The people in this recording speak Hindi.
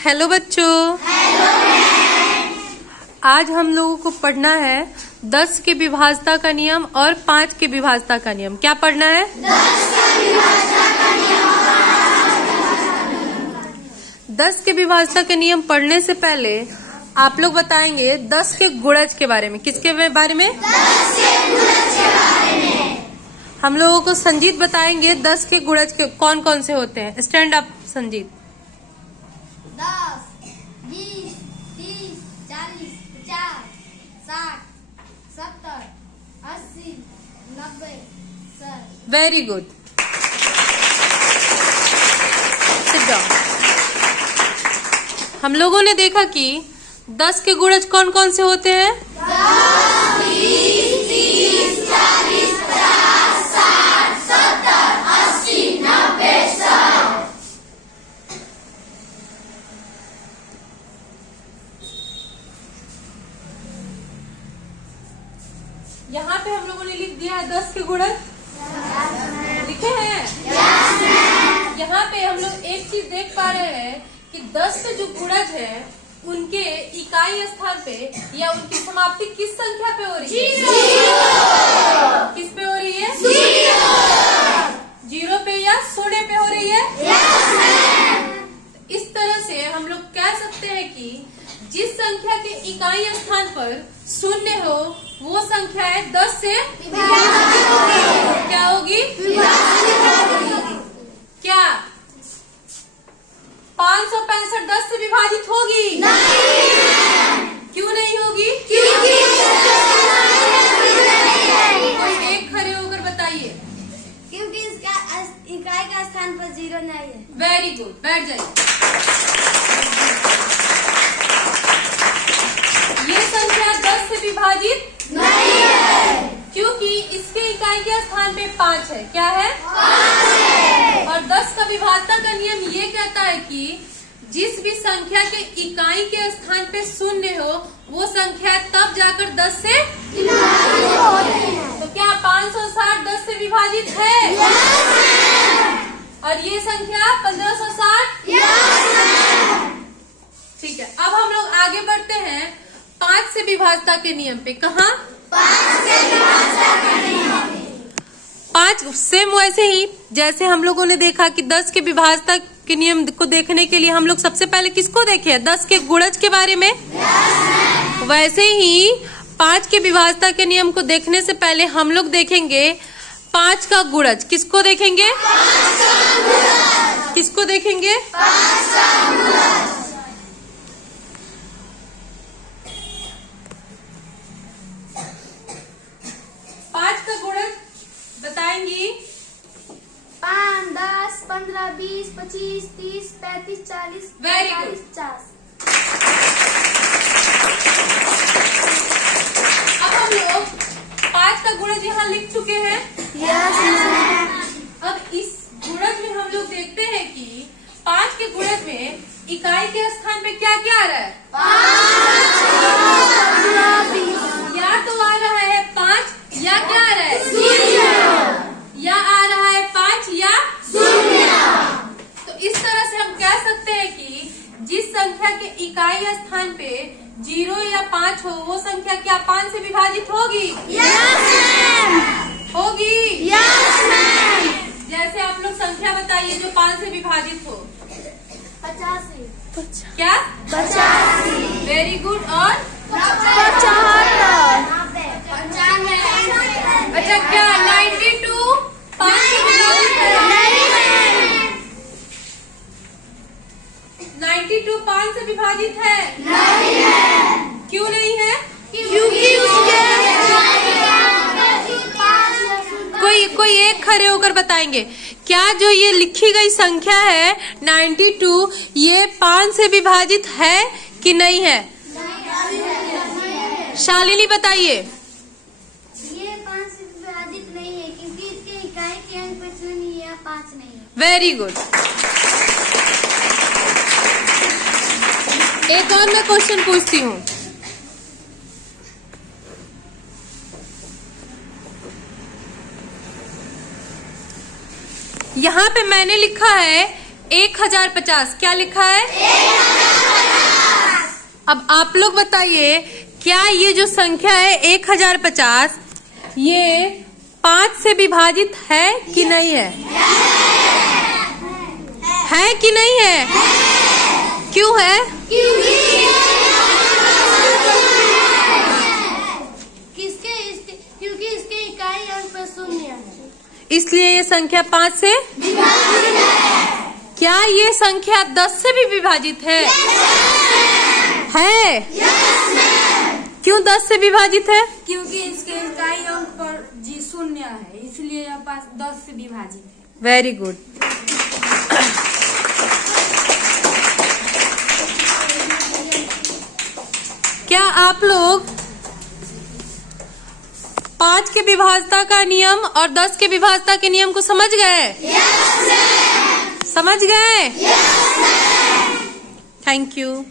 हेलो बच्चों। आज हम लोगों को पढ़ना है 10 के विभाज्यता का नियम और 5 के विभाज्यता का नियम। क्या पढ़ना है? 10 के विभाज्यता के नियम पढ़ने से पहले आप लोग बताएंगे 10 के गुणज के बारे में। किसके बारे में? 10 के गुणज के बारे में। हम लोगों को संजीत बताएंगे 10 के गुणज के कौन कौन से होते हैं। Stand up Sanjeet. 10, 20, 30, 40, 50, 60, 70, 80, 90, 100। Very good. Sit down. हम लोगों ने देखा कि 10 के गुणज कौन कौन से होते हैं? 10, 20, 30, 40, 50, 60, 70, 80, 90, 100। यहाँ पे हम लोगों ने लिख दिया है 10 के गुणज। लिखे हैं? यहाँ पे हम लोग एक चीज देख पा रहे हैं कि 10 के जो गुणज है उनके इकाई स्थान पे या उनकी समाप्ति किस संख्या पे हो रही है? 0। किस पे हो रही है? 0 पे या 0 पे हो रही है? इस तरह से हम लोग कह सकते हैं कि जिस संख्या के इकाई स्थान पर 0 हो वो संख्या है 10 से क्या होगी? क्या 565 10 से विभाजित होगी? क्यों नहीं होगी? कोई एक खड़े होकर बताइए। क्योंकि इसका इकाई का स्थान पर 0 नहीं है। Very good. बैठ जाइए। ये संख्या 10 से विभाजित नहीं है क्योंकि इसके इकाई के स्थान पे 5 है। क्या है? 5 है। और 10 का विभाज्यता का नियम ये कहता है कि जिस भी संख्या के इकाई के स्थान पे 0 हो वो संख्या तब जाकर 10 से विभाजित होती है। तो क्या 560 10 से विभाजित है? और ये संख्या 1560? ठीक है। अब हम लोग आगे बढ़ते हैं 5 से विभाज्यता के नियम पे। कहाँ? 5 से विभाज्यता का नियम। 5 सेम वैसे ही जैसे हम लोगों ने देखा कि 10 के विभाज्यता के नियम को देखने के लिए हम लोग सबसे पहले किसको देखे? 10 के गुणज के बारे में। वैसे ही 5 के विभाज्यता के नियम को देखने से पहले हम लोग देखेंगे 5 का गुणज। किसको देखेंगे? किसको देखेंगे? 5 का गुणज बताएंगी। 5, 10, 15, 20, 25, 30, 35, 40, Very good. 50। अब हम लोग 5 का गुणज यहाँ लिख चुके हैं। अब इस गुणज में हम लोग देखते हैं कि 5 के गुणज में इकाई के स्थान पे क्या क्या आ रहा है? 5, या तो आ रहा है 5 या क्या आ रहा है? या आ रहा है 5 या 0। तो इस तरह से हम कह सकते हैं कि जिस संख्या के इकाई स्थान पे 0 या 5 हो वो संख्या क्या 5 से विभाजित होगी? होगी। जैसे आप लोग संख्या बताइए जो 5 से विभाजित हो। 85, क्या? 85, वेरी गुड। और 75, अच्छा क्या 92 5 से विभाजित है? 92 5 से विभाजित है? क्यों नहीं है? क्योंकि कोई एक खड़े होकर बताएंगे क्या जो ये लिखी गई संख्या है 92 ये 5 से विभाजित है कि नहीं है? शालिनी बताइए। ये 5 से विभाजित नहीं है क्योंकि इसके इकाई के अंक पे 0 या 5 नहीं है। Very good. एक और मैं क्वेश्चन पूछती हूँ। यहाँ पे मैंने लिखा है 1050। क्या लिखा है? 1050। अब आप लोग बताइए, क्या ये जो संख्या है 1050 ये 5 से विभाजित है कि नहीं है? है कि नहीं है? क्यों है? क्योंकि इसके इकाई अंक पे शून्य है, इसलिए ये संख्या 5 से विभाजित है। क्या ये संख्या 10 से भी विभाजित है? है? क्यों 10 से विभाजित है? क्योंकि इसके इकाई अंक पर जी शून्य है, इसलिए यह 10 से विभाजित है। Very good. क्या आप लोग 5 के विभाजता का नियम और 10 के विभाजता के नियम को समझ गए? समझ गए? Thank you.